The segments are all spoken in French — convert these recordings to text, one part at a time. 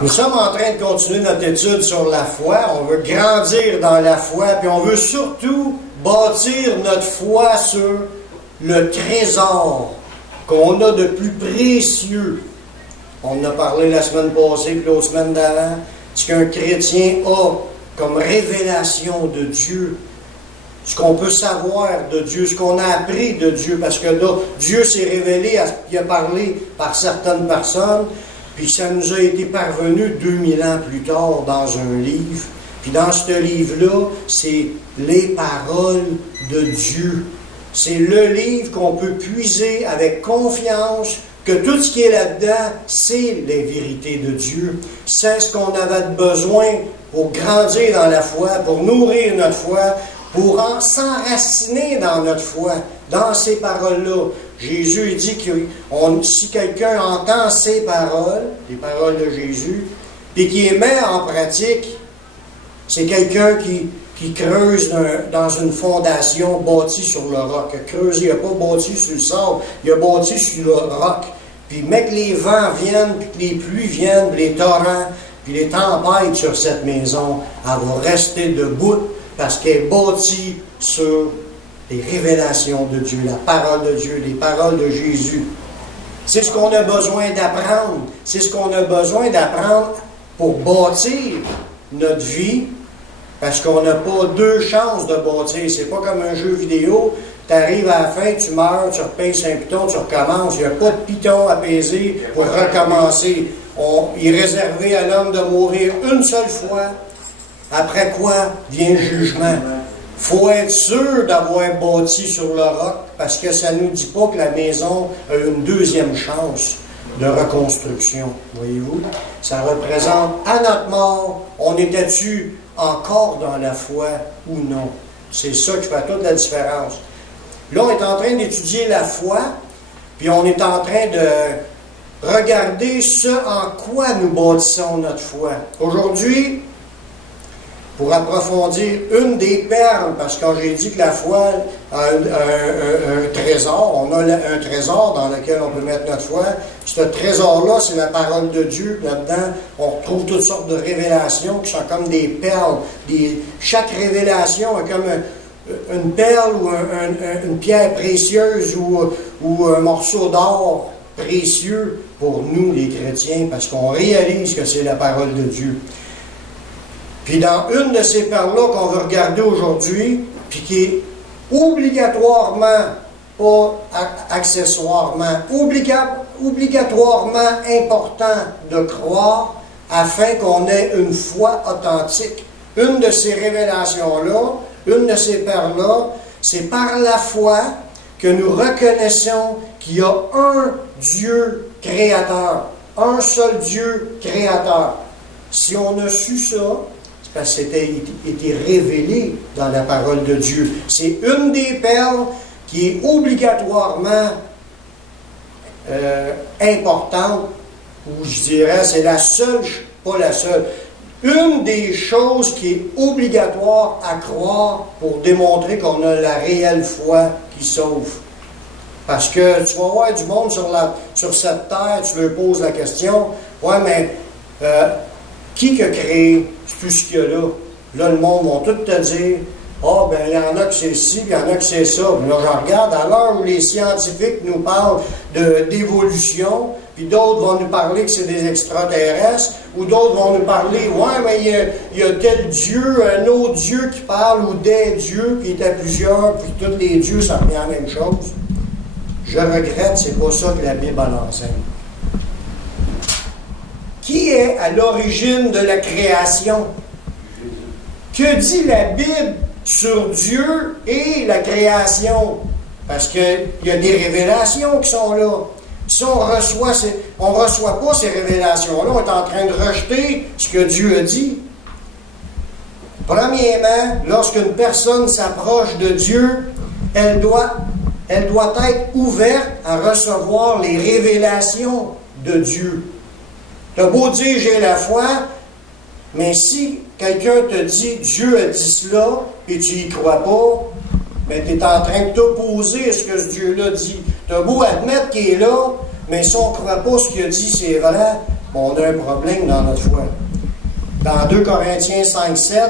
Nous sommes en train de continuer notre étude sur la foi. On veut grandir dans la foi, puis on veut surtout bâtir notre foi sur le trésor qu'on a de plus précieux. On en a parlé la semaine passée, puis l'autre semaine d'avant. Ce qu'un chrétien a comme révélation de Dieu, ce qu'on peut savoir de Dieu, ce qu'on a appris de Dieu, parce que là, Dieu s'est révélé, il a parlé par certaines personnes, puis ça nous a été parvenu 2000 ans plus tard dans un livre. Puis dans ce livre-là, c'est les paroles de Dieu. C'est le livre qu'on peut puiser avec confiance que tout ce qui est là-dedans, c'est les vérités de Dieu. C'est ce qu'on avait besoin pour grandir dans la foi, pour nourrir notre foi, pour s'enraciner dans notre foi, dans ces paroles-là. Jésus dit que si quelqu'un entend ces paroles, les paroles de Jésus, et qui les met en pratique, c'est quelqu'un qui creuse dans une fondation bâtie sur le roc. Creusé, il n'a pas bâti sur le sable, il a bâti sur le roc. Puis, mais que les vents viennent, puis que les pluies viennent, puis les torrents, puis les tempêtes sur cette maison, elle va rester debout parce qu'elle est bâtie sur les révélations de Dieu, la parole de Dieu, les paroles de Jésus. C'est ce qu'on a besoin d'apprendre. C'est ce qu'on a besoin d'apprendre pour bâtir notre vie, parce qu'on n'a pas deux chances de bâtir. C'est pas comme un jeu vidéo. Tu arrives à la fin, tu meurs, tu repayes un piton, tu recommences. Il n'y a pas de piton apaisé pour recommencer. Il est réservé à l'homme de mourir une seule fois, après quoi vient le jugement. Il faut être sûr d'avoir bâti sur le roc, parce que ça ne nous dit pas que la maison a une deuxième chance de reconstruction. Voyez-vous? Ça représente, à notre mort, on était-tu encore dans la foi ou non? C'est ça qui fait toute la différence. Là, on est en train d'étudier la foi, puis on est en train de regarder ce en quoi nous bâtissons notre foi. Aujourd'hui, pour approfondir une des perles, parce que quand j'ai dit que la foi a un trésor, on a un trésor dans lequel on peut mettre notre foi. Ce trésor-là, c'est la parole de Dieu. Là-dedans, on retrouve toutes sortes de révélations qui sont comme des perles. Chaque révélation est comme une perle ou une pierre précieuse ou un morceau d'or précieux pour nous, les chrétiens, parce qu'on réalise que c'est la parole de Dieu. Puis dans une de ces perles-là qu'on veut regarder aujourd'hui, puis qui est obligatoirement, pas accessoirement, obligatoirement important de croire afin qu'on ait une foi authentique. Une de ces révélations-là, une de ces perles-là, c'est par la foi que nous reconnaissons qu'il y a un Dieu créateur, un seul Dieu créateur. Si on a su ça, parce que c'était été révélé dans la parole de Dieu. C'est une des perles qui est obligatoirement importante, ou je dirais, c'est la seule, pas la seule, une des choses qui est obligatoire à croire pour démontrer qu'on a la réelle foi qui sauve. Parce que tu vas voir du monde sur cette terre, tu leur poses la question, ouais, mais qui a créé tout ce qu'il y a là? Là, le monde va tout te dire, ben il y en a que c'est ci, puis il y en a que c'est ça. Puis là, je regarde, à l'heure où les scientifiques nous parlent d'évolution, puis d'autres vont nous parler que c'est des extraterrestres, ou d'autres vont nous parler, ouais, mais il y a tel Dieu, un autre Dieu qui parle, ou des dieux, puis il y a plusieurs, puis tous les dieux, ça revient à la même chose. Je regrette, c'est pas ça que la Bible en enseigne. Qui est à l'origine de la création? Que dit la Bible sur Dieu et la création? Parce qu'il y a des révélations qui sont là. Si on ne reçoit pas ces révélations-là, on est en train de rejeter ce que Dieu a dit. Premièrement, lorsqu'une personne s'approche de Dieu, elle doit être ouverte à recevoir les révélations de Dieu. Tu as beau dire j'ai la foi, mais si quelqu'un te dit Dieu a dit cela et tu n'y crois pas, mais tu es en train de t'opposer à ce que ce Dieu-là dit. Tu as beau admettre qu'il est là, mais si on ne croit pas ce qu'il a dit, c'est vrai, on a un problème dans notre foi. Dans 2 Corinthiens 5,7,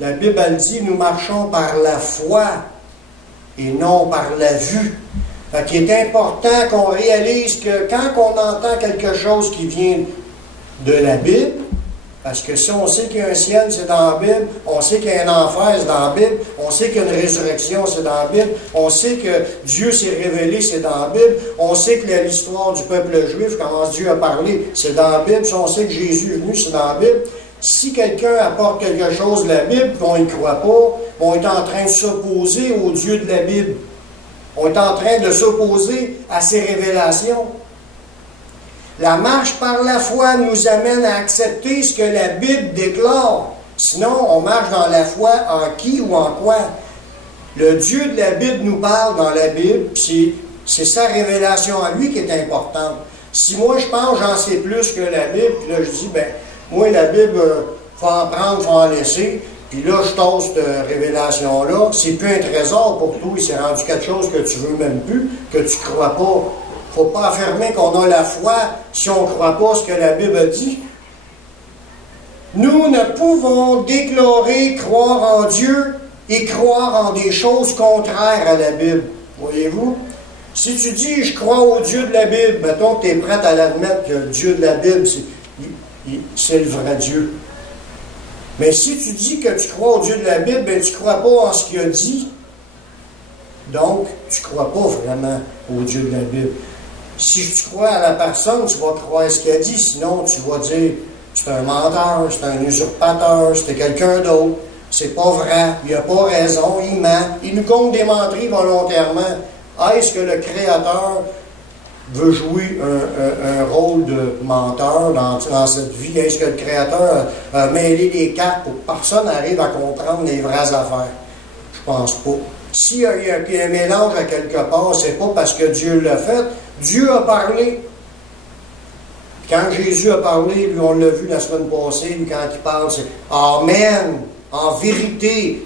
la Bible elle dit, nous marchons par la foi et non par la vue. Fait qu'il est important qu'on réalise que quand on entend quelque chose qui vient de la Bible, parce que si on sait qu'il y a un ciel, c'est dans la Bible, on sait qu'il y a un enfer, c'est dans la Bible, on sait qu'il y a une résurrection, c'est dans la Bible, on sait que Dieu s'est révélé, c'est dans la Bible, on sait que l'histoire du peuple juif, comment Dieu a parlé, c'est dans la Bible, si on sait que Jésus est venu, c'est dans la Bible. Si quelqu'un apporte quelque chose de la Bible, qu'on n'y croit pas, on est en train de s'opposer au Dieu de la Bible. On est en train de s'opposer à ses révélations. La marche par la foi nous amène à accepter ce que la Bible déclare. Sinon, on marche dans la foi en qui ou en quoi? Le Dieu de la Bible nous parle dans la Bible, puis c'est sa révélation à lui qui est importante. Si moi je pense j'en sais plus que la Bible, puis là je dis, ben moi la Bible, faut en prendre, faut en laisser, puis là je tasse cette révélation-là, c'est plus un trésor pour toi, il s'est rendu quelque chose que tu veux même plus, que tu crois pas. Il ne faut pas affirmer qu'on a la foi si on ne croit pas ce que la Bible dit. Nous ne pouvons déclarer croire en Dieu et croire en des choses contraires à la Bible. Voyez-vous? Si tu dis « je crois au Dieu de la Bible », mettons que tu es prête à l'admettre que le Dieu de la Bible, c'est le vrai Dieu. Mais si tu dis que tu crois au Dieu de la Bible, ben, tu ne crois pas en ce qu'il a dit. Donc, tu ne crois pas vraiment au Dieu de la Bible. Si tu crois à la personne, tu vas croire à ce qu'il a dit. Sinon, tu vas dire, c'est un menteur, c'est un usurpateur, c'est quelqu'un d'autre. C'est pas vrai, il n'a pas raison, il ment. Il nous compte des menteries volontairement. Est-ce que le Créateur veut jouer un rôle de menteur dans cette vie? Est-ce que le Créateur a mêlé les cartes pour que personne n'arrive à comprendre les vraies affaires? Je pense pas. S'il y a un mélange à quelque part, c'est pas parce que Dieu l'a fait. Dieu a parlé. Quand Jésus a parlé, lui, on l'a vu la semaine passée, lui, quand il parle, c'est « Amen ». En vérité,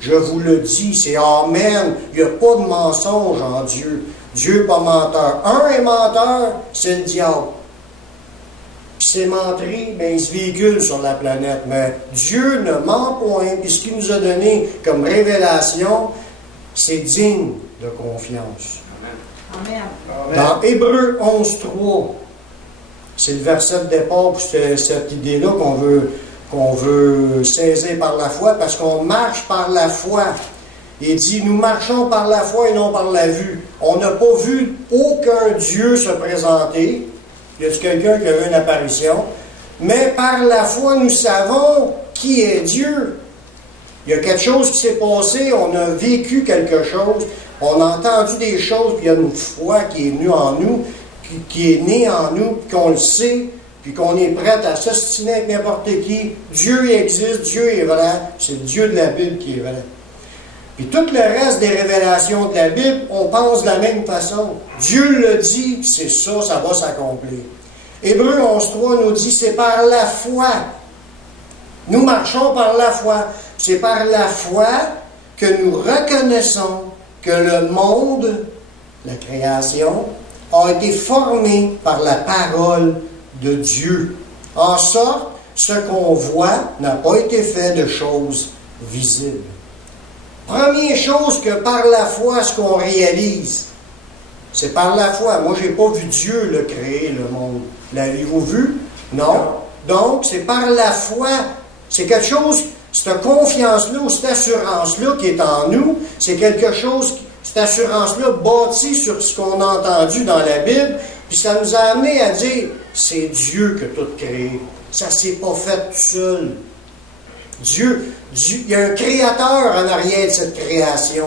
je vous le dis, c'est « Amen ». Il n'y a pas de mensonge en Dieu. Dieu n'est pas menteur. Un est menteur, c'est le diable. Puis ces menteries, bien, ils se véhiculent sur la planète. Mais Dieu ne ment point. Puis ce qu'il nous a donné comme révélation, c'est digne de confiance. Amen. Dans Hébreux 11.3, c'est le verset de départ pour cette idée-là qu'on veut saisir par la foi, parce qu'on marche par la foi. Il dit, nous marchons par la foi et non par la vue. On n'a pas vu aucun Dieu se présenter. Y a-t-il quelqu'un qui a vu une apparition? Mais par la foi, nous savons qui est Dieu. Il y a quelque chose qui s'est passé, on a vécu quelque chose, on a entendu des choses, puis il y a une foi qui est venue en nous, qui est née en nous, puis qu'on le sait, puis qu'on est prêt à s'ostiner avec n'importe qui. Dieu existe, Dieu est vrai, c'est le Dieu de la Bible qui est vrai. Puis tout le reste des révélations de la Bible, on pense de la même façon. Dieu le dit, c'est ça, ça va s'accomplir. Hébreux 11.3 nous dit, c'est par la foi. Nous marchons par la foi. C'est par la foi que nous reconnaissons que le monde, la création, a été formé par la parole de Dieu. En sorte, ce qu'on voit n'a pas été fait de choses visibles. Première chose que par la foi, ce qu'on réalise, c'est par la foi. Moi, je n'ai pas vu Dieu le créer, le monde. L'avez-vous vu? Non. Donc, c'est par la foi. C'est quelque chose, cette confiance-là ou cette assurance-là qui est en nous, c'est quelque chose, cette assurance-là bâtie sur ce qu'on a entendu dans la Bible, puis ça nous a amené à dire, c'est Dieu qui a tout créé. Ça ne s'est pas fait tout seul. Dieu, il y a un créateur en arrière de cette création.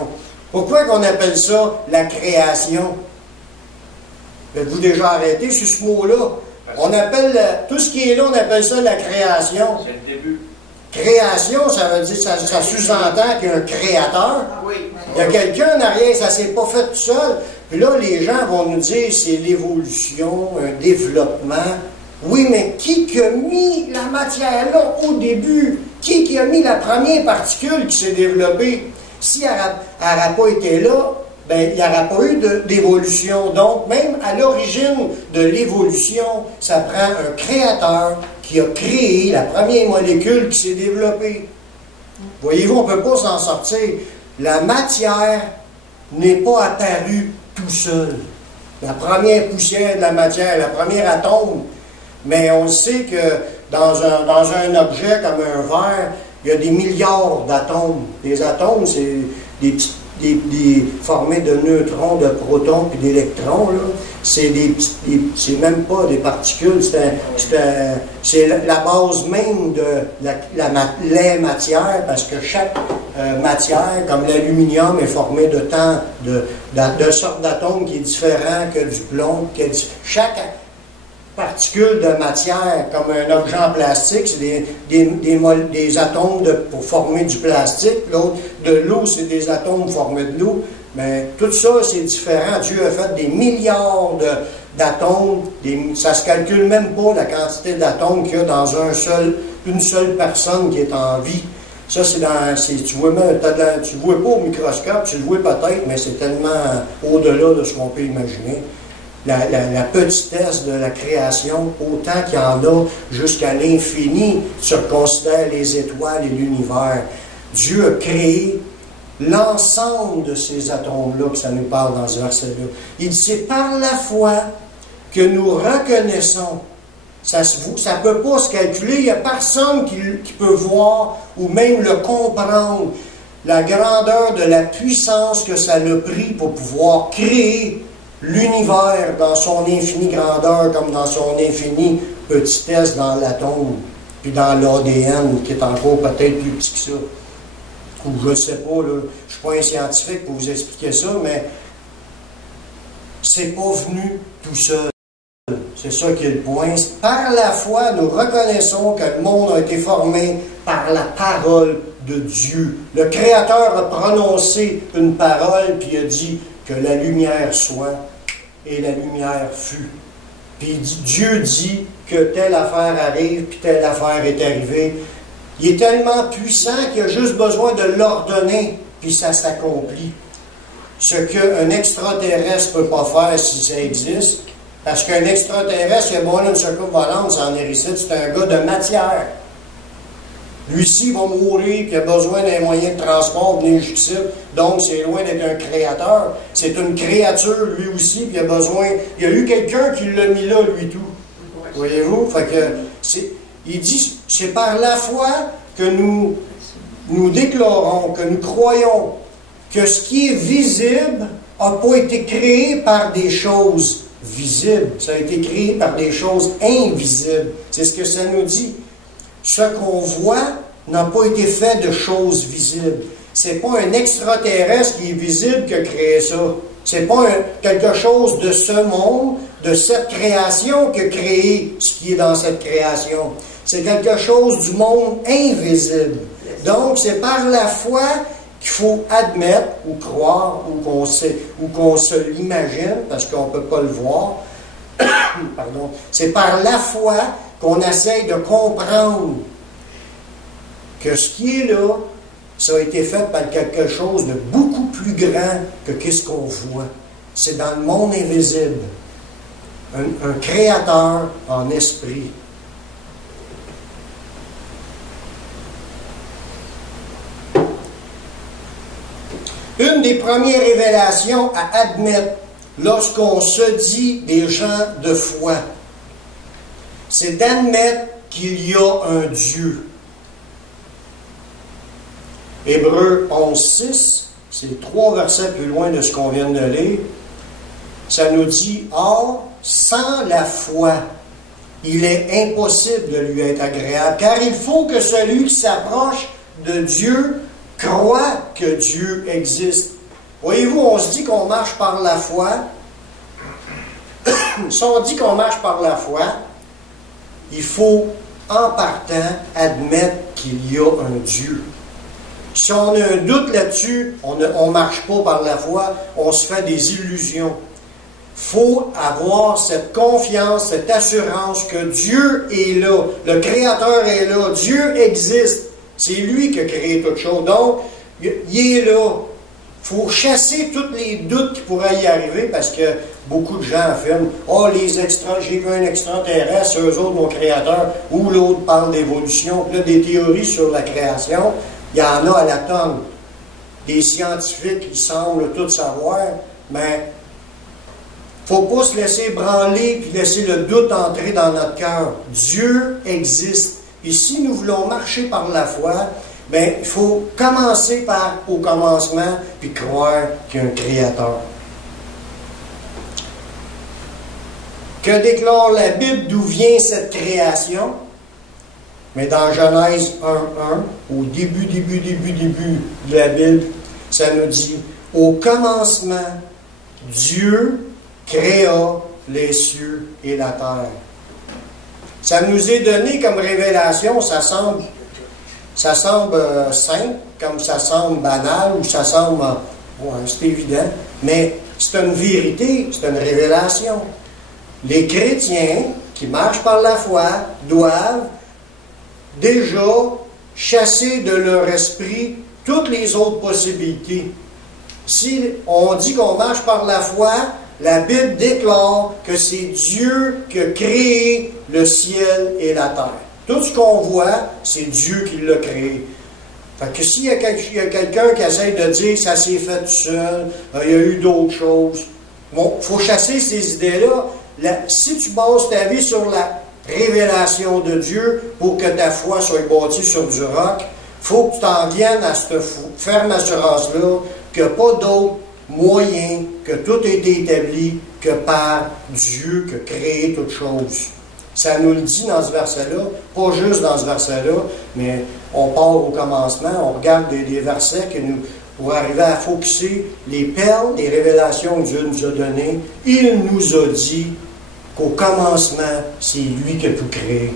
Pourquoi qu'on appelle ça la création? Êtes-vous déjà arrêté sur ce mot-là? On appelle, tout ce qui est là, on appelle ça la création. C'est le début. Création, ça veut dire, ça sous-entend qu'il y a un créateur. Oui. Il y a quelqu'un en arrière, ça ne s'est pas fait tout seul. Puis là, les gens vont nous dire c'est l'évolution, un développement. Oui, mais qui a mis la matière là au début? Qui a mis la première particule qui s'est développée? Si elle n'a pas été là, ben, il n'y aura pas eu d'évolution. Donc, même à l'origine de l'évolution, ça prend un créateur qui a créé la première molécule qui s'est développée. Voyez-vous, on ne peut pas s'en sortir. La matière n'est pas apparue tout seul. La première poussière de la matière, la première atome. Mais on sait que dans un objet comme un verre, il y a des milliards d'atomes. Les atomes, c'est des formés de neutrons, de protons et d'électrons. C'est même pas des particules, c'est la base même de la matière, parce que chaque matière, comme l'aluminium, est formée de tant de sortes d'atomes qui est différent que du plomb. Chaque particule de matière, comme un objet en plastique, c'est des atomes pour former du plastique. L'autre, de l'eau, c'est des atomes formés de l'eau. Mais tout ça, c'est différent. Dieu a fait des milliards d'atomes. Ça ne se calcule même pas la quantité d'atomes qu'il y a dans une seule personne qui est en vie. Ça, tu vois pas au microscope, tu le vois peut-être, mais c'est tellement au-delà de ce qu'on peut imaginer. La petitesse de la création, autant qu'il y en a jusqu'à l'infini, si on considère les étoiles et l'univers. Dieu a créé l'ensemble de ces atomes-là, que ça nous parle dans ce verset-là. Il dit, c'est par la foi que nous reconnaissons. Ça ne peut pas se calculer, il n'y a personne qui peut voir ou même le comprendre, la grandeur de la puissance que ça a pris pour pouvoir créer l'univers dans son infinie grandeur, comme dans son infinie petitesse dans l'atome, puis dans l'ADN, qui est encore peut-être plus petit que ça. Ou je ne sais pas, là, je ne suis pas un scientifique pour vous expliquer ça, mais c'est pas venu tout seul. C'est ça qui est le point. Par la foi, nous reconnaissons que le monde a été formé par la parole de Dieu. Le Créateur a prononcé une parole, puis il a dit que la lumière soit, et la lumière fut. Puis Dieu dit que telle affaire arrive, puis telle affaire est arrivée. Il est tellement puissant qu'il a juste besoin de l'ordonner, puis ça s'accomplit. Ce qu'un extraterrestre ne peut pas faire si ça existe, parce qu'un extraterrestre, il a besoin d'une soucoupe volante, ça en héricide, c'est un gars de matière. Lui-ci va mourir, puis il a besoin d'un moyen de transport, venir jusqu'ici, donc c'est loin d'être un créateur. C'est une créature, lui aussi, puis il a besoin... Il y a eu quelqu'un qui l'a mis là, lui tout. Voyez-vous? Fait que il dit, c'est par la foi que nous déclarons, que nous croyons que ce qui est visible n'a pas été créé par des choses visibles. Ça a été créé par des choses invisibles. C'est ce que ça nous dit. Ce qu'on voit n'a pas été fait de choses visibles. Ce n'est pas un extraterrestre qui est visible qui a créé ça. Ce n'est pas quelque chose de ce monde, de cette création qui a créé ce qui est dans cette création. C'est quelque chose du monde invisible. Donc, c'est par la foi qu'il faut admettre ou croire ou qu'on se l'imagine, parce qu'on ne peut pas le voir. Pardon. C'est par la foi qu'on essaye de comprendre que ce qui est là, ça a été fait par quelque chose de beaucoup plus grand que qu'est-ce qu'on voit. C'est dans le monde invisible. Un créateur en esprit. Une des premières révélations à admettre lorsqu'on se dit des gens de foi, c'est d'admettre qu'il y a un Dieu. Hébreux 11.6, c'est 3 versets plus loin de ce qu'on vient de lire. Ça nous dit, « Or, sans la foi, il est impossible de lui être agréable, car il faut que celui qui s'approche de Dieu croit que Dieu existe. » Voyez-vous, on se dit qu'on marche par la foi. Si on dit qu'on marche par la foi, il faut, en partant, admettre qu'il y a un Dieu. Si on a un doute là-dessus, on ne marche pas par la foi, on se fait des illusions. Il faut avoir cette confiance, cette assurance que Dieu est là, le Créateur est là, Dieu existe. C'est lui qui a créé toute chose. Donc, il est là. Il faut chasser tous les doutes qui pourraient y arriver parce que beaucoup de gens affirment « Oh, j'ai vu un extraterrestre, eux autres, mon créateur, ou l'autre parle d'évolution. » Là, des théories sur la création, il y en a à la tonne. Des scientifiques qui semblent tout savoir, mais il ne faut pas se laisser branler puis laisser le doute entrer dans notre cœur. Dieu existe. Et si nous voulons marcher par la foi, bien, il faut commencer par, au commencement, puis croire qu'il y a un Créateur. Que déclare la Bible, d'où vient cette création? Mais dans Genèse 1:1, au début de la Bible, ça nous dit, au commencement, Dieu créa les cieux et la terre. Ça nous est donné comme révélation, ça semble simple, comme ça semble banal, ou ça semble, ouais, c'est évident, mais c'est une vérité, c'est une révélation. Les chrétiens qui marchent par la foi doivent déjà chasser de leur esprit toutes les autres possibilités. Si on dit qu'on marche par la foi, la Bible déclare que c'est Dieu qui a créé le ciel et la terre. Tout ce qu'on voit, c'est Dieu qui l'a créé. Fait que s'il y a quelqu'un qui essaye de dire que ça s'est fait tout seul, il y a eu d'autres choses, bon, il faut chasser ces idées-là. Si tu bases ta vie sur la révélation de Dieu pour que ta foi soit bâtie sur du roc, il faut que tu t'en viennes à cette ferme assurance-là qu'il n'y a pas d'autre moyen, que tout a été établi que par Dieu qui a créé toutes choses. Ça nous le dit dans ce verset-là, pas juste dans ce verset-là, mais on part au commencement, on regarde des versets pour arriver à focusser les perles, les révélations que Dieu nous a données. Il nous a dit qu'au commencement, c'est lui qui a tout créé.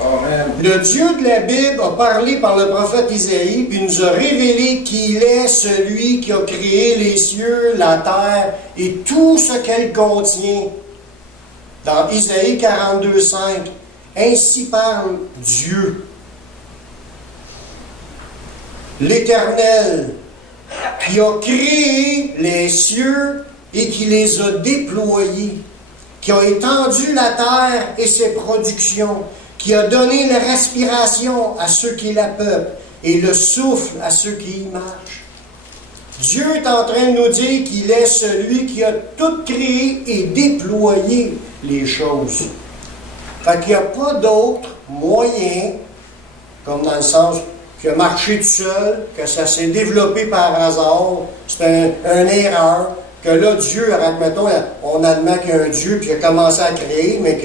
Amen. Le Dieu de la Bible a parlé par le prophète Isaïe, puis nous a révélé qu'il est celui qui a créé les cieux, la terre et tout ce qu'elle contient. Dans Isaïe 42:5, ainsi parle Dieu, l'Éternel, qui a créé les cieux et qui les a déployés, qui a étendu la terre et ses productions, qui a donné la respiration à ceux qui la peuplent et le souffle à ceux qui y marchent. Dieu est en train de nous dire qu'il est celui qui a tout créé et déployé les choses. Fait qu'il n'y a pas d'autre moyen, comme dans le sens qu'il a marché tout seul, que ça s'est développé par hasard, c'est une erreur, que là, Dieu, admettons, on admet qu'il y a un Dieu, puis il a commencé à créer, mais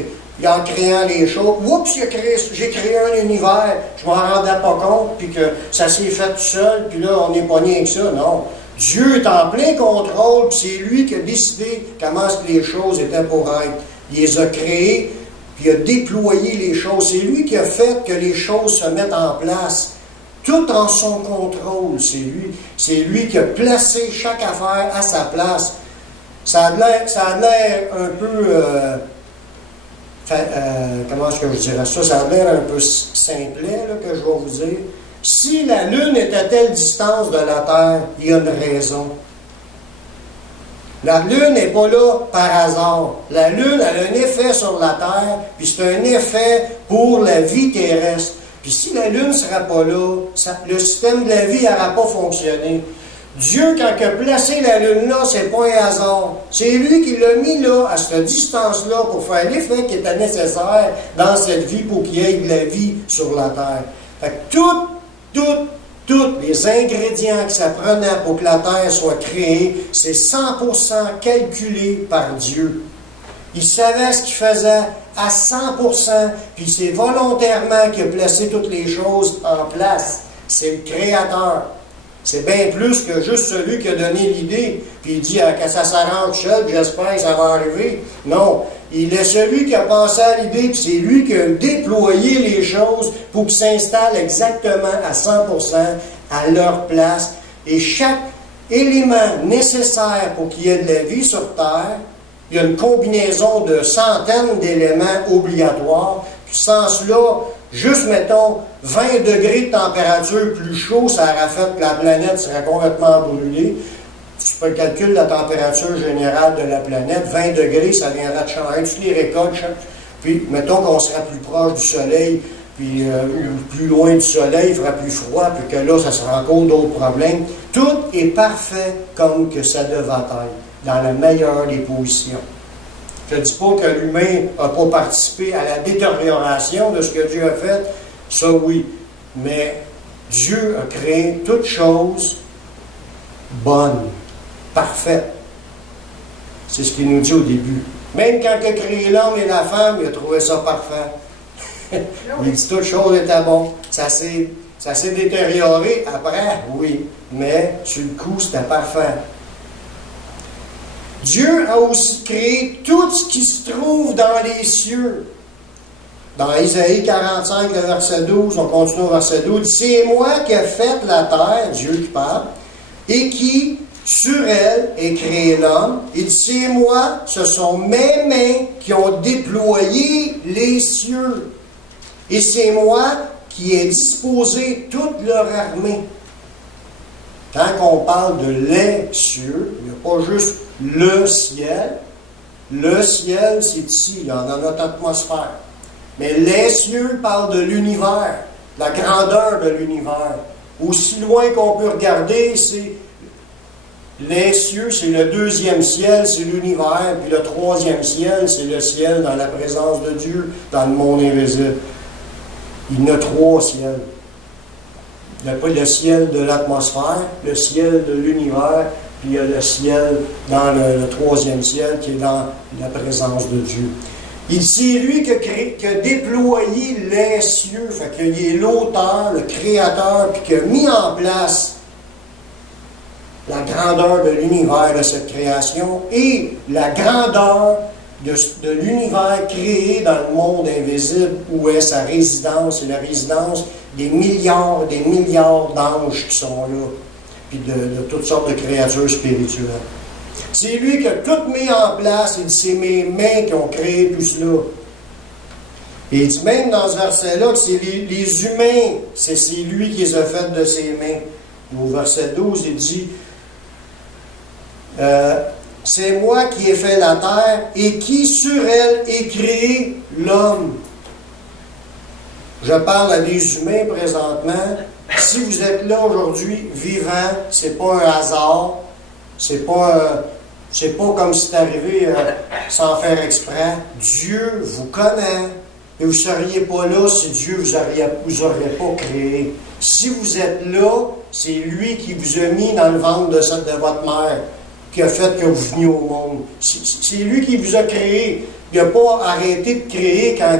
en créant les choses, oups, j'ai créé un univers, je m'en rendais pas compte, puis que ça s'est fait tout seul, puis là, on n'est pas né avec ça. Non. Dieu est en plein contrôle, puis c'est lui qui a décidé comment les choses étaient pour être. Il les a créées, puis il a déployé les choses. C'est lui qui a fait que les choses se mettent en place. Tout en son contrôle, c'est lui. C'est lui qui a placé chaque affaire à sa place. Ça a l'air un peu... comment est-ce que je dirais ça? Ça a l'air un peu simplet, là, que je vais vous dire. Si la Lune est à telle distance de la Terre, il y a une raison. La Lune n'est pas là par hasard. La Lune a un effet sur la Terre, puis c'est un effet pour la vie terrestre. Puis si la Lune ne sera pas là, le système de la vie n'aura pas fonctionné. Dieu, quand il a placé la Lune là, c'est pas un hasard. C'est lui qui l'a mis là, à cette distance-là, pour faire l'effet qui était nécessaire dans cette vie pour qu'il y ait de la vie sur la Terre. Fait que tous les ingrédients que ça prenait pour que la Terre soit créée, c'est 100% calculé par Dieu. Il savait ce qu'il faisait à 100%, puis c'est volontairement qu'il a placé toutes les choses en place. C'est le Créateur. C'est bien plus que juste celui qui a donné l'idée, puis il dit que ça s'arrange seul, j'espère que ça va arriver. Non, il est celui qui a pensé à l'idée, puis c'est lui qui a déployé les choses pour qu'ils s'installent exactement à 100% à leur place. Et chaque élément nécessaire pour qu'il y ait de la vie sur Terre, il y a une combinaison de centaines d'éléments obligatoires. Puis sans cela, juste, mettons, 20 degrés de température plus chaud, ça aurait fait que la planète serait complètement brûlée. Tu fais le calcul de la température générale de la planète, 20 degrés, ça viendra de changer toutes les récoltes. Puis, mettons qu'on serait plus proche du soleil, puis plus loin du soleil, il fera plus froid, puis que là, ça sera encore d'autres problèmes. Tout est parfait comme que ça devait être, dans la meilleure des positions. Je ne dis pas que l'humain n'a pas participé à la détérioration de ce que Dieu a fait, ça oui, mais Dieu a créé toutes choses bonnes, parfaites. C'est ce qu'il nous dit au début. Même quand il a créé l'homme et la femme, il a trouvé ça parfait. Il dit toutes choses étaient bonnes. Ça s'est détérioré après, oui, mais sur le coup, c'était parfait. Dieu a aussi créé tout ce qui se trouve dans les cieux. Dans Isaïe 45, le verset 12, on continue au verset 12, « C'est moi qui ai fait la terre, Dieu qui parle, et qui, sur elle, ai créé l'homme. Il dit, c'est moi, ce sont mes mains qui ont déployé les cieux. Et c'est moi qui ai disposé toute leur armée. » Quand on parle de les cieux, il n'y a pas juste le ciel. Le ciel, c'est ici, là, dans notre atmosphère. Mais les cieux parlent de l'univers, la grandeur de l'univers. Aussi loin qu'on peut regarder, c'est les cieux, c'est le deuxième ciel, c'est l'univers. Puis le troisième ciel, c'est le ciel dans la présence de Dieu, dans le monde invisible. Il y en a trois ciels. Il n'y a pas le ciel de l'atmosphère, le ciel de l'univers, puis il y a le ciel dans le troisième ciel qui est dans la présence de Dieu. C'est lui qui a déployé les cieux, fait qu'il est l'auteur, le créateur, puis qui a mis en place la grandeur de l'univers de cette création et la grandeur de l'univers créé dans le monde invisible où est sa résidence et la résidence des milliards d'anges qui sont là, puis de toutes sortes de créatures spirituelles. C'est lui qui a tout mis en place, et c'est mes mains qui ont créé tout cela. Et il dit même dans ce verset-là que c'est les humains, c'est lui qui les a fait de ses mains. Au verset 12, il dit c'est moi qui ai fait la terre et qui sur elle ai créé l'homme. Je parle à des humains présentement. Si vous êtes là aujourd'hui, vivant, c'est pas un hasard. C'est pas comme si c'est arrivé sans faire exprès. Dieu vous connaît. Et vous ne seriez pas là si Dieu vous aurait pas créé. Si vous êtes là, c'est lui qui vous a mis dans le ventre de votre mère, qui a fait que vous veniez au monde. C'est lui qui vous a créé. Il n'a pas arrêté de créer quand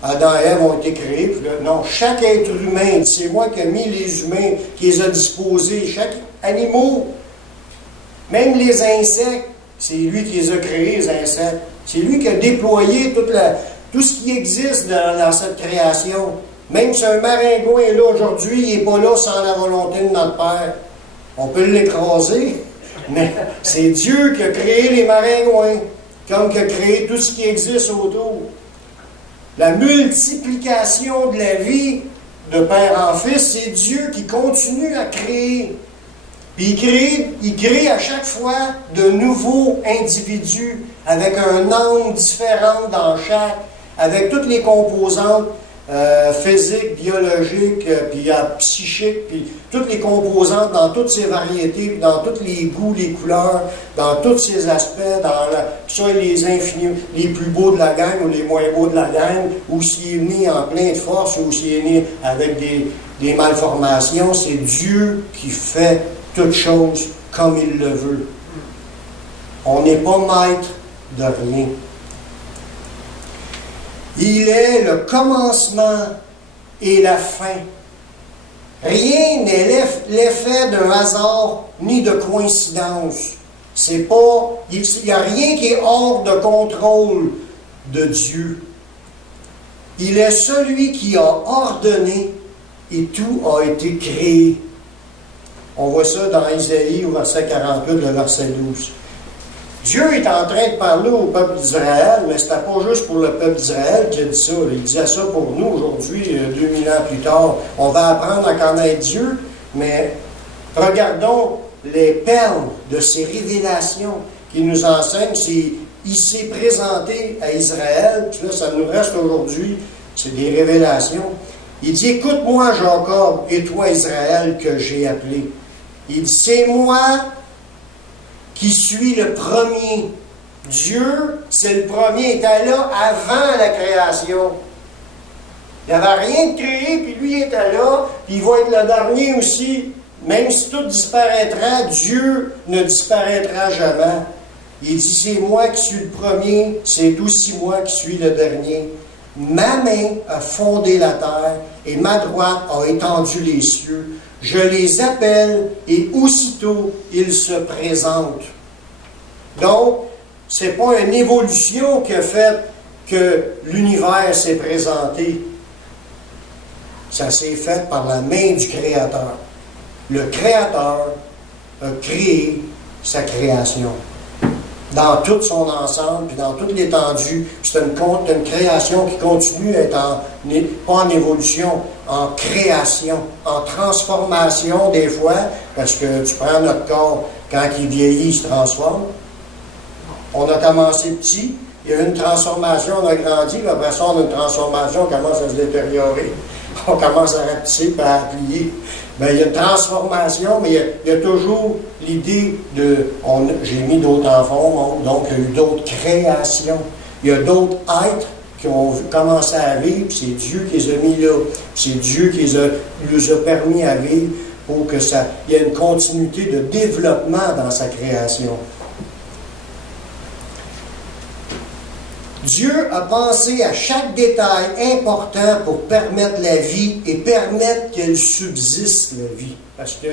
Adam et Ève ont été créés. Puis là, non, chaque être humain, c'est moi qui ai mis les humains, qui les a disposés. Chaque animal, même les insectes, c'est lui qui les a créés, les insectes. C'est lui qui a déployé tout ce qui existe dans cette création. Même si un maringouin est là aujourd'hui, il n'est pas là sans la volonté de notre Père. On peut l'écraser, mais c'est Dieu qui a créé les maringouins, comme qui a créé tout ce qui existe autour. La multiplication de la vie de père en fils, c'est Dieu qui continue à créer. Puis il crée à chaque fois de nouveaux individus avec un âme différente dans chaque, avec toutes les composantes physiques, biologiques, puis psychiques, puis toutes les composantes dans toutes ces variétés, puis dans tous les goûts, les couleurs, dans tous ces aspects, soit les infinis, les plus beaux de la gang ou les moins beaux de la gang, ou s'il est né en pleine force, ou s'il est né avec des malformations, c'est Dieu qui fait toutes choses comme il le veut. On n'est pas maître de rien. Il est le commencement et la fin. Rien n'est l'effet d'un hasard ni de coïncidence. Il n'y a rien qui est hors de contrôle de Dieu. Il est celui qui a ordonné et tout a été créé. On voit ça dans Isaïe au verset 48, le verset 12. Dieu est en train de parler au peuple d'Israël, mais ce n'était pas juste pour le peuple d'Israël qui a dit ça. Il disait ça pour nous aujourd'hui, 2000 ans plus tard. On va apprendre à connaître Dieu, mais regardons les perles de ces révélations qu'il nous enseigne. Il s'est présenté à Israël, puis là, ça nous reste aujourd'hui, c'est des révélations. Il dit, écoute-moi, Jacob, et toi, Israël, que j'ai appelé. Il dit, c'est moi qui suis le premier. Dieu, c'est le premier, il était là avant la création. Il n'y avait rien de créé, puis lui, il était là, puis il va être le dernier aussi. Même si tout disparaîtra, Dieu ne disparaîtra jamais. Il dit, c'est moi qui suis le premier, c'est aussi moi qui suis le dernier. Ma main a fondé la terre et ma droite a étendu les cieux. Je les appelle et aussitôt ils se présentent. Donc, ce n'est pas une évolution qui a fait que l'univers s'est présenté. Ça s'est fait par la main du Créateur. Le Créateur a créé sa création dans tout son ensemble, puis dans toute l'étendue. C'est une création qui continue à être pas en évolution, en création, en transformation des fois, parce que tu prends notre corps, quand il vieillit, il se transforme. On a commencé petit, il y a eu une transformation, on a grandi, puis après ça, on a une transformation, on commence à se détériorer. On commence à rapetisser, puis à plier. Bien, il y a une transformation, mais il y a toujours l'idée de... J'ai mis d'autres enfants, donc il y a eu d'autres créations. Il y a d'autres êtres qui ont commencé à vivre, puis c'est Dieu qui les a mis là. C'est Dieu qui les a permis à vivre pour que il y ait une continuité de développement dans sa création. Dieu a pensé à chaque détail important pour permettre la vie et permettre qu'elle subsiste, la vie. Parce que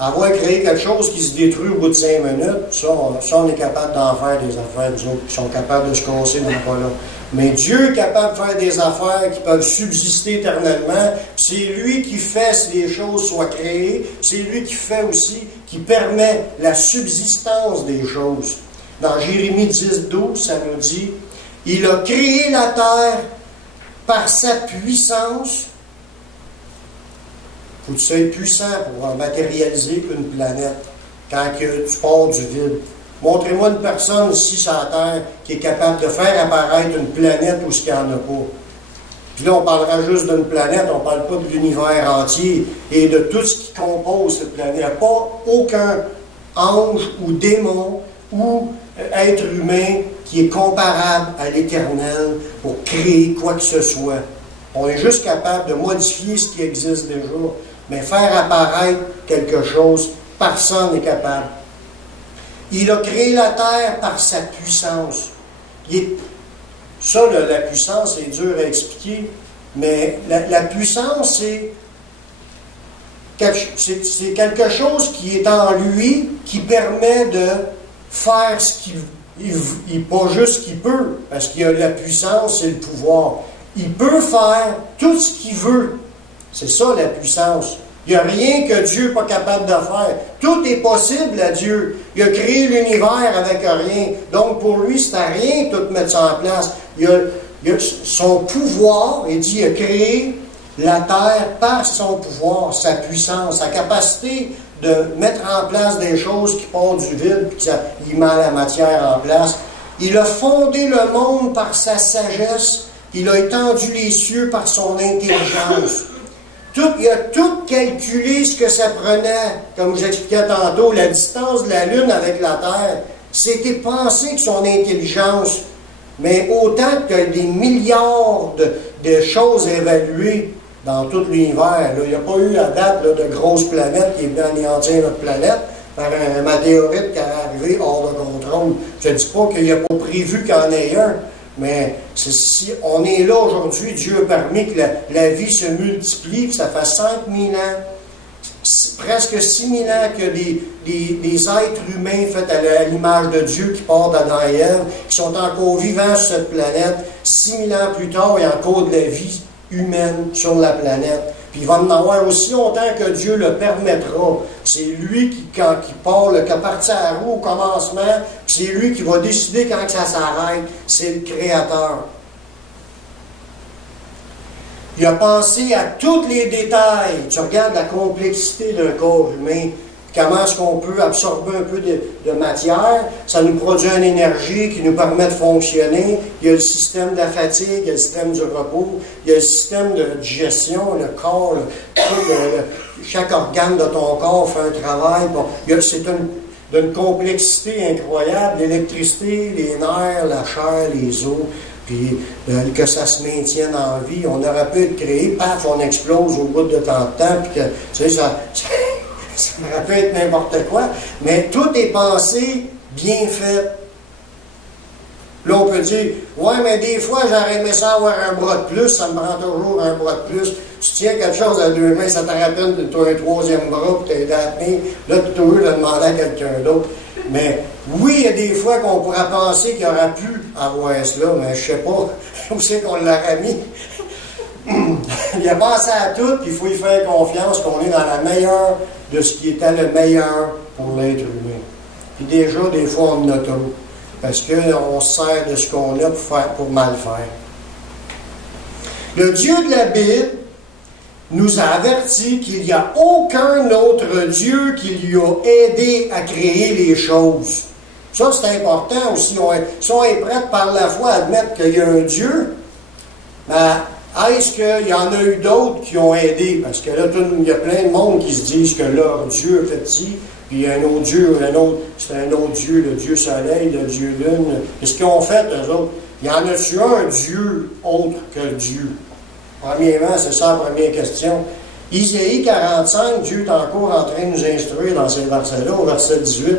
avoir créé quelque chose qui se détruit au bout de 5 minutes, ça on est capable d'en faire des affaires, nous autres, qui sont capables de se casser dans pas là. Mais Dieu est capable de faire des affaires qui peuvent subsister éternellement. C'est lui qui fait si les choses soient créées. C'est lui qui fait aussi, qui permet la subsistance des choses. Dans Jérémie 10:12, ça nous dit... Il a créé la terre par sa puissance. Il faut que tu sois puissant pour matérialiser une planète quand tu pars du vide. Montrez-moi une personne ici sur la terre qui est capable de faire apparaître une planète où il n'y en a pas. Puis là, on parlera juste d'une planète, on ne parle pas de l'univers entier et de tout ce qui compose cette planète. Il n'y a pas aucun ange ou démon ou être humain qui est comparable à l'Éternel pour créer quoi que ce soit. On est juste capable de modifier ce qui existe déjà, mais faire apparaître quelque chose, personne n'est capable. Il a créé la terre par sa puissance. Ça, la puissance, c'est dur à expliquer, mais la puissance, c'est quelque chose qui est en lui, qui permet de faire ce qu'il veut. Pas juste ce qu'il peut, parce qu'il a la puissance et le pouvoir. Il peut faire tout ce qu'il veut. C'est ça la puissance. Il n'y a rien que Dieu n'est pas capable de faire. Tout est possible à Dieu. Il a créé l'univers avec rien. Donc pour lui, c'est à rien de tout mettre ça en place. Il a son pouvoir, il dit, il a créé la terre par son pouvoir, sa puissance, sa capacité de mettre en place des choses qui partent du vide, puis qu'il met la matière en place. Il a fondé le monde par sa sagesse. Il a étendu les cieux par son intelligence. Il a tout calculé ce que ça prenait, comme j'expliquais tantôt, la distance de la Lune avec la Terre. C'était pensé que son intelligence, mais autant que des milliards de choses évaluées dans tout l'univers. Il n'y a pas eu à date de grosses planètes qui est venue anéantir notre planète par un météorite qui est arrivé hors de contrôle. Je ne dis pas qu'il n'y a pas prévu qu'il y en ait un, mais si on est là aujourd'hui, Dieu a permis que la vie se multiplie, que ça fait 5000 ans, presque 6000 ans que des êtres humains faits à l'image de Dieu qui partent d'Adam et Ève, qui sont encore vivants sur cette planète. 6000 ans plus tard, il y a encore de la vie humaine sur la planète. Puis il va en avoir aussi longtemps que Dieu le permettra. C'est lui qui, quand il part, qui a parti à la roue au commencement, puis c'est lui qui va décider quand que ça s'arrête. C'est le Créateur. Il a pensé à tous les détails. Tu regardes la complexité d'un corps humain, comment est-ce qu'on peut absorber un peu de matière, ça nous produit une énergie qui nous permet de fonctionner. Il y a le système de la fatigue, il y a le système du repos, il y a le système de digestion, le corps, chaque organe de ton corps fait un travail. Bon, c'est d'une complexité incroyable. L'électricité, les nerfs, la chair, les os, puis que ça se maintienne en vie. On aurait pu être créé, paf, on explose au bout de tant de temps, puis que, tu sais, ça aurait pu être n'importe quoi, mais tout est pensé, bien fait. Là, on peut dire, ouais, mais des fois, j'aurais aimé ça avoir un bras de plus, ça me prend toujours un bras de plus. Tu tiens quelque chose à deux mains, ça te rappelle que tu as un troisième bras pour t'aider à tenir. Là, tu veux le demander à quelqu'un d'autre. Mais oui, il y a des fois qu'on pourrait penser qu'il aurait pu avoir cela, mais je ne sais pas où c'est qu'on l'aurait mis. Il a pensé à tout, puis il faut y faire confiance qu'on est dans la meilleure de ce qui était le meilleur pour l'être humain. Puis déjà, des fois, on en a trop, parce qu'on se sert de ce qu'on a pour mal faire. Le Dieu de la Bible nous a averti qu'il n'y a aucun autre Dieu qui lui a aidé à créer les choses. Ça, c'est important aussi. Si on est prêt par la foi à admettre qu'il y a un Dieu, ben, est-ce qu'il y en a eu d'autres qui ont aidé? Parce que là, il y a plein de monde qui se disent que leur Dieu a fait ci, puis il y a un autre Dieu, c'est un autre Dieu, le Dieu Soleil, le Dieu Lune. Qu'est-ce qu'ils ont fait, eux autres? Y en a-tu un Dieu autre que Dieu? Premièrement, c'est ça la première question. Isaïe 45, Dieu est encore en train de nous instruire dans ces versets-là, au verset 18.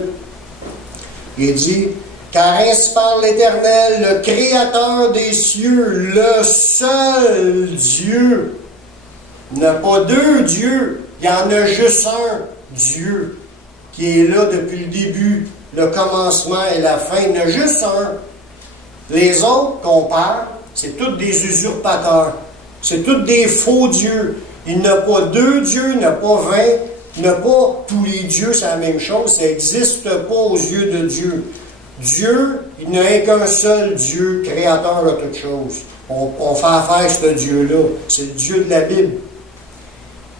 Il dit, « Car ainsi parle l'Éternel, le Créateur des cieux, le seul Dieu. » Il n'y a pas deux dieux, il y en a juste un Dieu qui est là depuis le début, le commencement et la fin. Il y en a juste un. Les autres qu'on parle, c'est tous des usurpateurs. C'est tous des faux dieux. Il n'y a pas deux dieux, il n'y a pas 20, il n'y a pas tous les dieux, c'est la même chose. Ça n'existe pas aux yeux de Dieu. Dieu, il n'y a qu'un seul Dieu, créateur de toutes choses. On fait affaire à ce Dieu-là. C'est le Dieu de la Bible.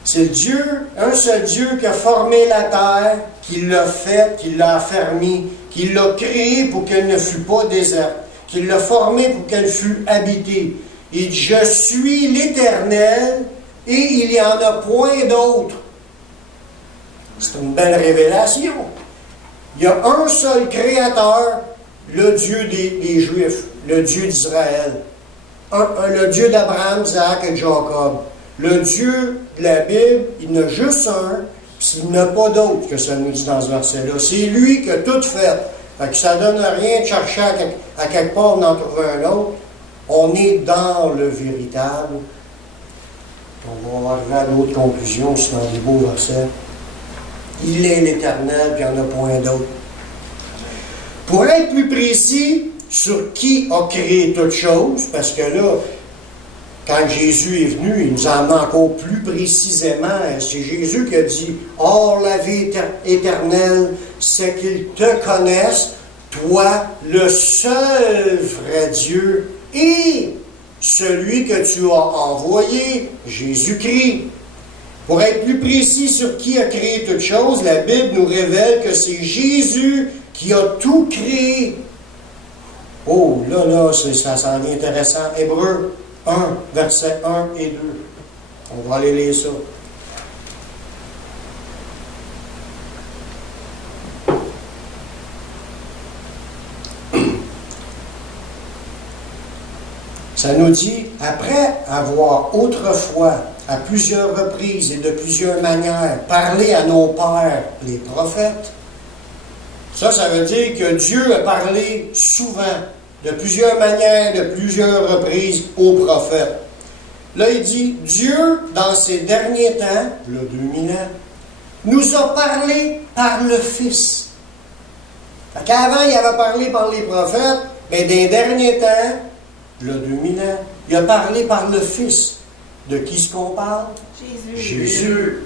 C'est le Dieu, un seul Dieu qui a formé la terre, qui l'a faite, qui l'a affermie, qui l'a créée pour qu'elle ne fût pas déserte, qui l'a formée pour qu'elle fût habitée. Il dit, je suis l'Éternel et il n'y en a point d'autre. C'est une belle révélation. Il y a un seul Créateur, le Dieu des Juifs, le Dieu d'Israël, le Dieu d'Abraham, d'Isaac et de Jacob. Le Dieu de la Bible, il n'y en a juste un, puis il n'y en a pas d'autre que ça nous dit dans ce verset-là. C'est lui qui a tout fait. Fait que ça ne donne rien de chercher à quelque part d'en trouver un autre. On est dans le véritable. On va arriver à d'autres conclusions, c'est dans des beaux versets. Il est l'Éternel, puis il n'y en a point d'autre. Pour être plus précis sur qui a créé toutes choses, parce que là, quand Jésus est venu, il nous en a encore plus précisément. C'est Jésus qui a dit, « Or, la vie éternelle, c'est qu'ils te connaissent, toi, le seul vrai Dieu, et celui que tu as envoyé, Jésus-Christ. » Pour être plus précis sur qui a créé toutes choses, la Bible nous révèle que c'est Jésus qui a tout créé. Oh, là, ça s'en est intéressant. Hébreux 1, versets 1 et 2. On va aller lire ça. Ça nous dit, après avoir autrefois, à plusieurs reprises et de plusieurs manières, parlé à nos pères, les prophètes, ça veut dire que Dieu a parlé souvent, de plusieurs manières, de plusieurs reprises aux prophètes. Là, il dit, Dieu, dans ces derniers temps, le 2000 ans, nous a parlé par le Fils. Qu'avant, il avait parlé par les prophètes, mais des derniers temps, le 2000 ans, il a parlé par le Fils. De qui est-ce qu'on parle? Jésus.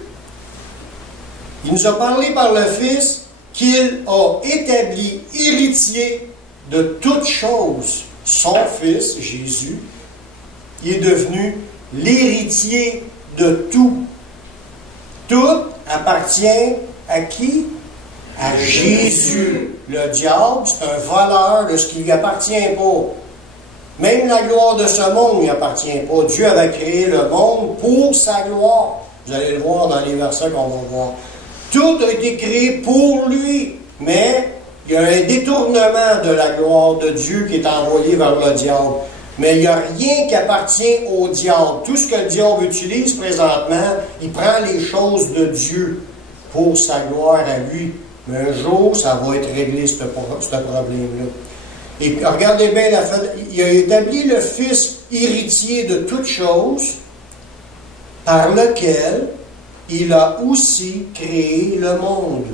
Il nous a parlé par le Fils qu'il a établi héritier de toutes choses. Son Fils, Jésus, il est devenu l'héritier de tout. Tout appartient à qui? À Jésus. Le diable, c'est un voleur de ce qui ne lui appartient pas. Même la gloire de ce monde ne lui appartient pas. Dieu avait créé le monde pour sa gloire. Vous allez le voir dans les versets qu'on va voir. Tout a été créé pour lui, mais il y a un détournement de la gloire de Dieu qui est envoyé vers le diable. Mais il n'y a rien qui appartient au diable. Tout ce que le diable utilise présentement, il prend les choses de Dieu pour sa gloire à lui. Mais un jour, ça va être réglé, ce problème-là. Et regardez bien, il a établi le Fils héritier de toutes choses, par lequel il a aussi créé le monde.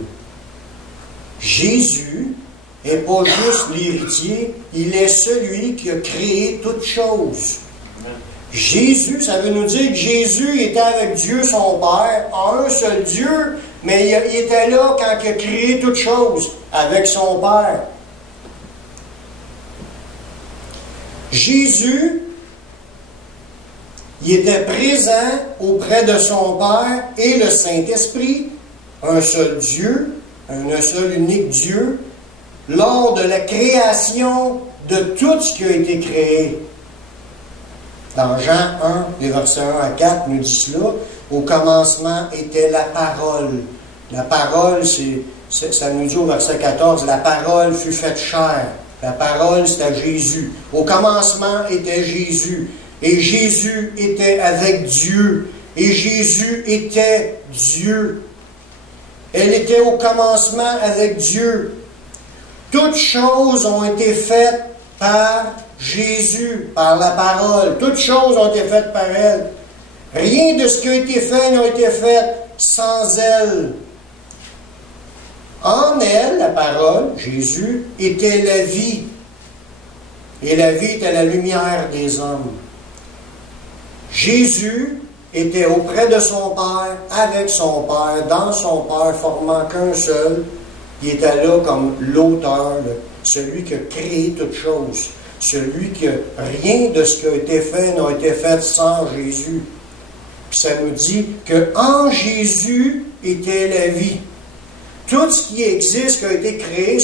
Jésus n'est pas juste l'héritier, il est celui qui a créé toutes choses. Jésus, ça veut nous dire que Jésus était avec Dieu son Père, en un seul Dieu, mais il était là quand il a créé toutes choses avec son Père. Jésus, il était présent auprès de son Père et le Saint-Esprit, un seul Dieu, un seul unique Dieu, lors de la création de tout ce qui a été créé. Dans Jean 1, les versets 1 à 4, nous dit cela, au commencement était la parole. La parole, ça nous dit au verset 14, la parole fut faite chair. La parole, c'était Jésus. Au commencement était Jésus. Et Jésus était avec Dieu. Et Jésus était Dieu. Elle était au commencement avec Dieu. Toutes choses ont été faites par Jésus, par la parole. Toutes choses ont été faites par elle. Rien de ce qui a été fait n'a été fait sans elle. En elle, la parole, Jésus, était la vie. Et la vie était la lumière des hommes. Jésus était auprès de son Père, avec son Père, dans son Père, formant qu'un seul. Il était là comme l'auteur, celui qui a créé toutes choses. Celui qui, rien de ce qui a été fait n'a été fait sans Jésus. Puis ça nous dit qu'en Jésus était la vie. Tout ce qui existe, qui a été créé,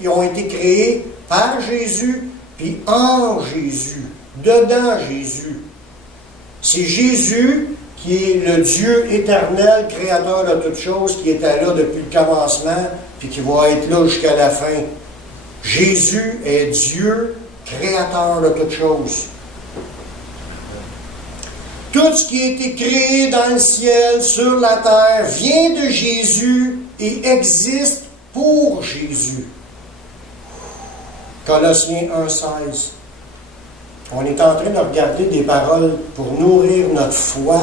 ils ont été créés par Jésus, puis en Jésus, dedans Jésus. C'est Jésus qui est le Dieu éternel, créateur de toutes choses, qui était là depuis le commencement, puis qui va être là jusqu'à la fin. Jésus est Dieu, créateur de toutes choses. Tout ce qui a été créé dans le ciel, sur la terre, vient de Jésus et existe pour Jésus. Colossiens 1,16. On est en train de regarder des paroles pour nourrir notre foi,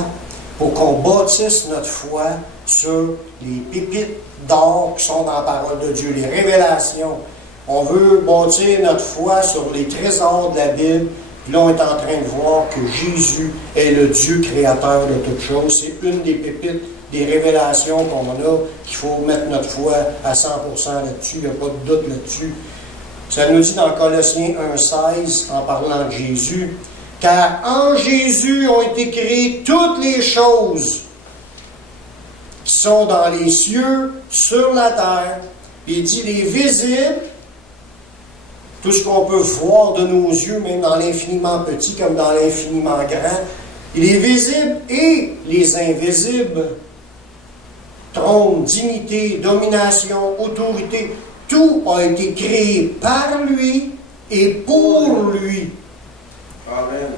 pour qu'on bâtisse notre foi sur les pépites d'or qui sont dans la parole de Dieu, les révélations. On veut bâtir notre foi sur les trésors de la Bible. Puis là, on est en train de voir que Jésus est le Dieu créateur de toutes choses. C'est une des pépites, des révélations qu'on a, qu'il faut mettre notre foi à 100% là-dessus. Il n'y a pas de doute là-dessus. Ça nous dit dans Colossiens 1,16, en parlant de Jésus, « Car en Jésus ont été créées toutes les choses qui sont dans les cieux, sur la terre. » Puis il dit les visibles, tout ce qu'on peut voir de nos yeux, même dans l'infiniment petit comme dans l'infiniment grand, les visibles et les invisibles, trône, dignité, domination, autorité, tout a été créé par lui et pour lui. Amen.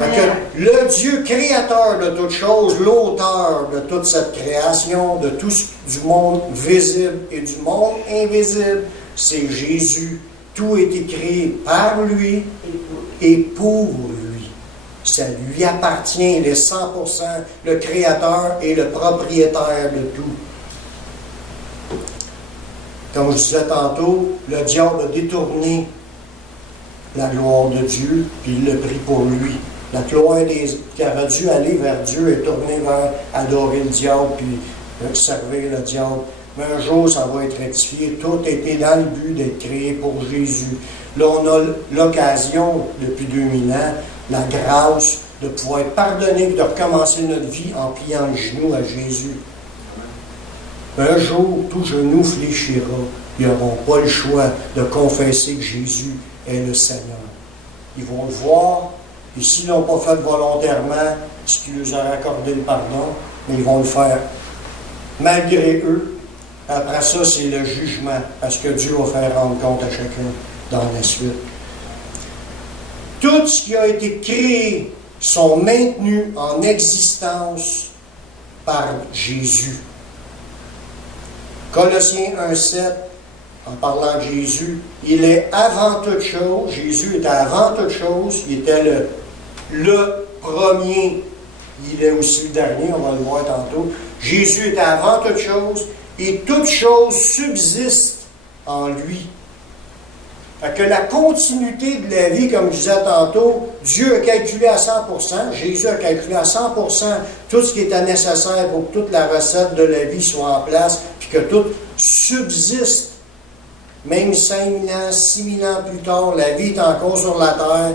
Fait que le Dieu créateur de toutes choses, l'auteur de toute cette création, de tout du monde visible et du monde invisible, c'est Jésus. Tout a été créé par lui et pour lui. Ça lui appartient, il est 100%, le créateur et le propriétaire de tout. Comme je disais tantôt, le diable a détourné la gloire de Dieu, puis il l'a pris pour lui. La gloire qui aurait dû aller vers Dieu est tournée vers adorer le diable puis servir le diable. Mais un jour, ça va être rectifié. Tout était dans le but d'être créé pour Jésus. Là, on a l'occasion, depuis 2000 ans, la grâce de pouvoir être pardonné et de recommencer notre vie en pliant le genou à Jésus. Un jour, tout genou fléchira. Ils n'auront pas le choix de confesser que Jésus est le Seigneur. Ils vont le voir, et s'ils ne l'ont pas fait volontairement, ce qui leur a accordé le pardon, mais ils vont le faire malgré eux. Après ça, c'est le jugement, parce que Dieu va faire rendre compte à chacun dans la suite. Tout ce qui a été créé sont maintenus en existence par Jésus. Colossiens 1,7, en parlant de Jésus, il est avant toute chose, Jésus était avant toute chose, il était le premier, il est aussi le dernier, on va le voir tantôt. Jésus était avant toute chose, et toute chose subsiste en lui. Fait que la continuité de la vie, comme je disais tantôt, Dieu a calculé à 100%, Jésus a calculé à 100% tout ce qui était nécessaire pour que toute la recette de la vie soit en place, puis que tout subsiste. Même 5000 ans, 6000 ans plus tard, la vie est encore sur la terre.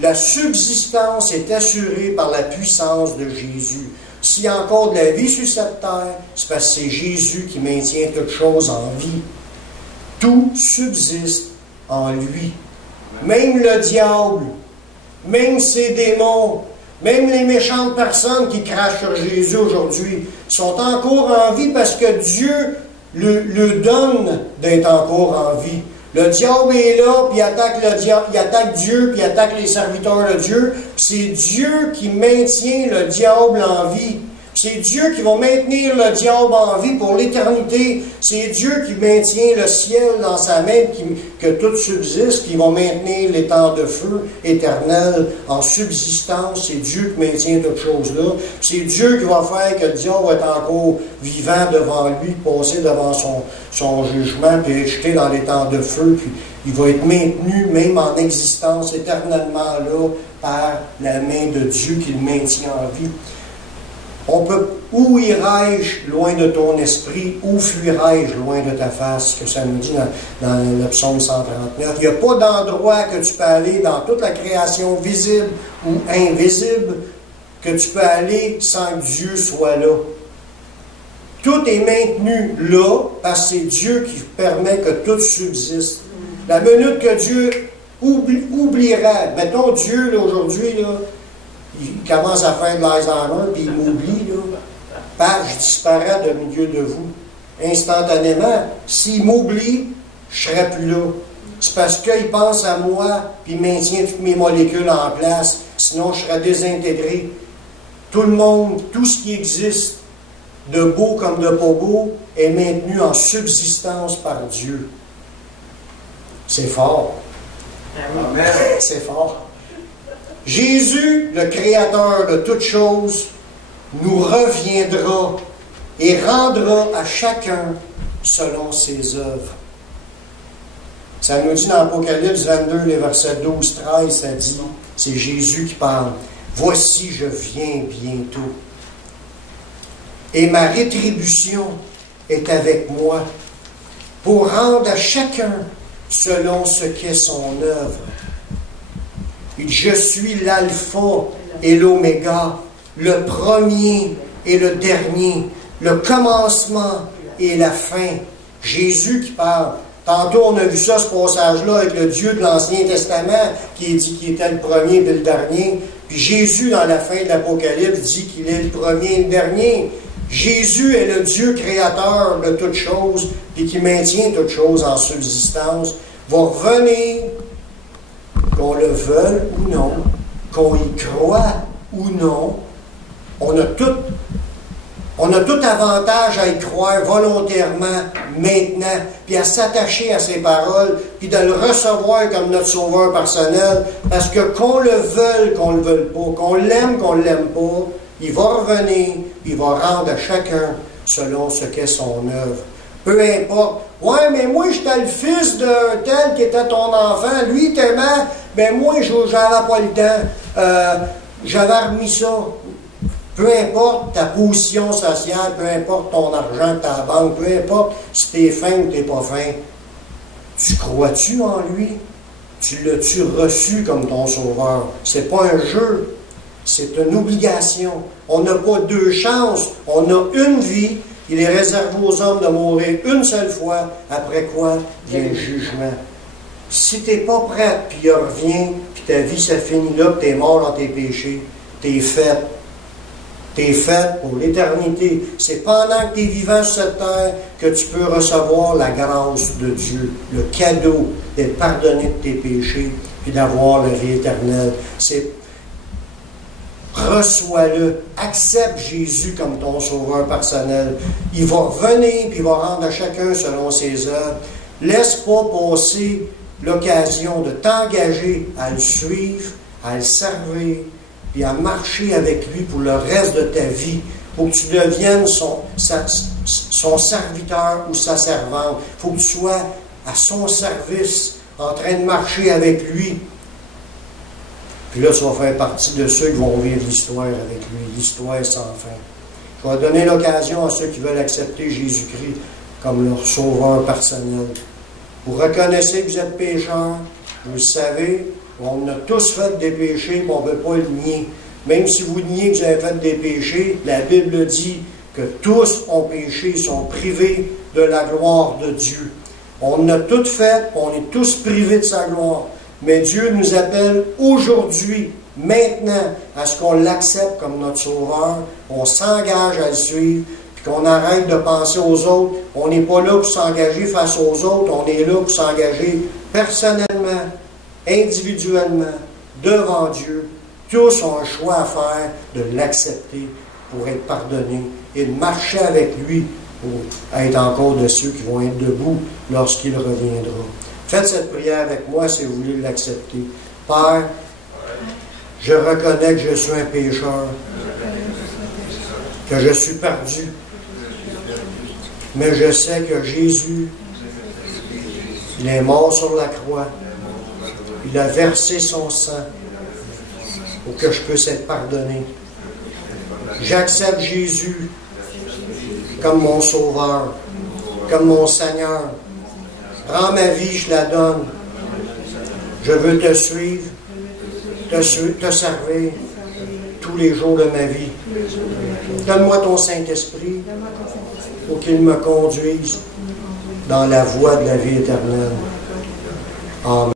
La subsistance est assurée par la puissance de Jésus. S'il y a encore de la vie sur cette terre, c'est parce que c'est Jésus qui maintient toute chose en vie. Tout subsiste en lui. Même le diable, même ses démons, même les méchantes personnes qui crachent sur Jésus aujourd'hui sont encore en vie parce que Dieu le donne d'être encore en vie. Le diable est là, puis il attaque Dieu, puis il attaque les serviteurs de Dieu. C'est Dieu qui maintient le diable en vie. C'est Dieu qui va maintenir le diable en vie pour l'éternité. C'est Dieu qui maintient le ciel dans sa main, que tout subsiste, qui va maintenir les temps de feu éternel en subsistance. C'est Dieu qui maintient toutes choses là. C'est Dieu qui va faire que le diable va être encore vivant devant lui, passer devant son jugement, puis être jeté dans les temps de feu. Puis il va être maintenu, même en existence, éternellement là, par la main de Dieu qui le maintient en vie. On peut, où irai-je loin de ton esprit, où fuirai-je loin de ta face, que ça nous dit dans le psaume 139. Il n'y a pas d'endroit que tu peux aller dans toute la création visible ou invisible que tu peux aller sans que Dieu soit là. Tout est maintenu là parce que c'est Dieu qui permet que tout subsiste. La minute que Dieu oubliera, mettons Dieu là, aujourd'hui, là, il commence à faire de l'Alzheimer, puis il m'oublie, là. Je disparais de milieu de vous. Instantanément, s'il m'oublie, je ne serai plus là. C'est parce qu'il pense à moi, puis il maintient toutes mes molécules en place. Sinon, je serais désintégré. Tout le monde, tout ce qui existe, de beau comme de pas beau, est maintenu en subsistance par Dieu. C'est fort. Amen. C'est fort. Jésus, le Créateur de toutes choses, nous reviendra et rendra à chacun selon ses œuvres. Ça nous dit dans Apocalypse 22, les versets 12-13, ça dit, c'est Jésus qui parle. « Voici, je viens bientôt. Et ma rétribution est avec moi pour rendre à chacun selon ce qu'est son œuvre. Je suis l'alpha et l'oméga, le premier et le dernier, le commencement et la fin. » Jésus qui parle. Tantôt, on a vu ça, ce passage-là, avec le Dieu de l'Ancien Testament, qui dit qu'il était le premier et le dernier. Puis Jésus, dans la fin de l'Apocalypse, dit qu'il est le premier et le dernier. Jésus est le Dieu créateur de toutes choses, puis qui maintient toutes choses en subsistance, va revenir, qu'on le veuille ou non, qu'on y croit ou non. On a tout avantage à y croire volontairement, maintenant, puis à s'attacher à ses paroles, puis de le recevoir comme notre sauveur personnel, parce que qu'on le veuille, qu'on le veuille pas, qu'on l'aime, qu'on ne l'aime pas, il va revenir, il va rendre à chacun selon ce qu'est son œuvre. Peu importe. Ouais, mais moi, j'étais le fils d'un tel qui était ton enfant. Lui, il t'aimait, mais moi, j'avais pas le temps. j'avais remis ça. Peu importe ta position sociale, peu importe ton argent que tu as à la banque, peu importe si tu es fin ou tu n'es pas fin, tu crois-tu en lui? Tu l'as-tu reçu comme ton sauveur? C'est pas un jeu, c'est une obligation. On n'a pas deux chances, on a une vie. Il est réservé aux hommes de mourir une seule fois, après quoi vient le jugement. Si tu n'es pas prête, puis il revient, puis ta vie ça finit là, puis tu es mort dans tes péchés, tu es fait. Tu es fait pour l'éternité. C'est pendant que tu es vivant sur cette terre que tu peux recevoir la grâce de Dieu, le cadeau d'être pardonné de tes péchés, puis d'avoir la vie éternelle. C'est reçois-le, accepte Jésus comme ton sauveur personnel. Il va revenir, puis il va rendre à chacun selon ses œuvres. Laisse pas passer l'occasion de t'engager à le suivre, à le servir, puis à marcher avec lui pour le reste de ta vie, pour que tu deviennes son serviteur ou sa servante. Il faut que tu sois à son service, en train de marcher avec lui. Puis là, tu vas faire partie de ceux qui vont vivre l'histoire avec lui, l'histoire sans fin. Je vais donner l'occasion à ceux qui veulent accepter Jésus-Christ comme leur sauveur personnel. Vous reconnaissez que vous êtes pécheurs, vous le savez, on a tous fait des péchés, mais on ne peut pas le nier. Même si vous niez que vous avez fait des péchés, la Bible dit que tous ont péché, sont privés de la gloire de Dieu. On a tout fait, on est tous privés de sa gloire. Mais Dieu nous appelle aujourd'hui, maintenant, à ce qu'on l'accepte comme notre sauveur, on s'engage à le suivre, puis qu'on arrête de penser aux autres. On n'est pas là pour s'engager face aux autres, on est là pour s'engager personnellement, individuellement, devant Dieu. Tous ont un choix à faire de l'accepter pour être pardonnés et de marcher avec lui pour être encore de ceux qui vont être debout lorsqu'il reviendra. Faites cette prière avec moi si vous voulez l'accepter. Père, je reconnais que je suis un pécheur, que je suis perdu, mais je sais que Jésus, il est mort sur la croix, il a versé son sang pour que je puisse être pardonné. J'accepte Jésus comme mon sauveur, comme mon Seigneur. Prends ma vie, je la donne. Je veux te suivre, te servir tous les jours de ma vie. Donne-moi ton Saint-Esprit pour qu'il me conduise dans la voie de la vie éternelle. Amen.